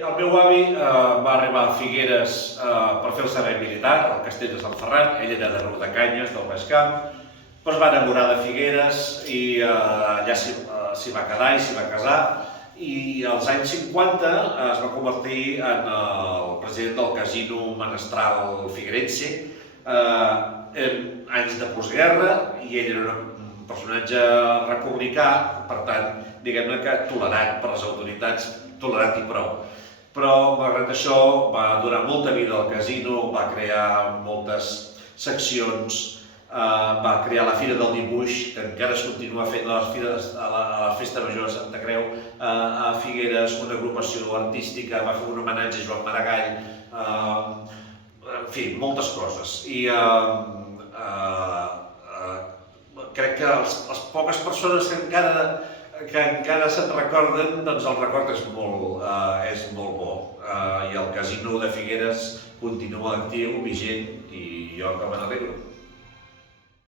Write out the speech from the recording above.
el meu avi va arribar a Figueres per fer el servei militar, al castell de Sant Ferran. Ell era de Riudecanyes, del Baix Camp, però es va enamorar de Figueres i allà s'hi va quedar i s'hi va casar. I als anys 50 es va convertir en el president del casino menestral figuerense, anys de postguerra, i ell era un personatge republicà, per tant, diguem-ne que tolerat per les autoritats, tolerat i prou. Però, malgrat això, va donar molta vida al casino, va crear moltes seccions, va crear la Fira del Dibuix, que encara es continua fent a la Festa Major de Santa Creu, a Figueres, una agrupació artística, va fer un homenatge a Joan Maragall, en fi, moltes coses. I crec que les poques persones que encara se'n recorden, doncs el record és molt bo. I el casino de Figueres continua actiu, vigent, i jo que me n'alegro.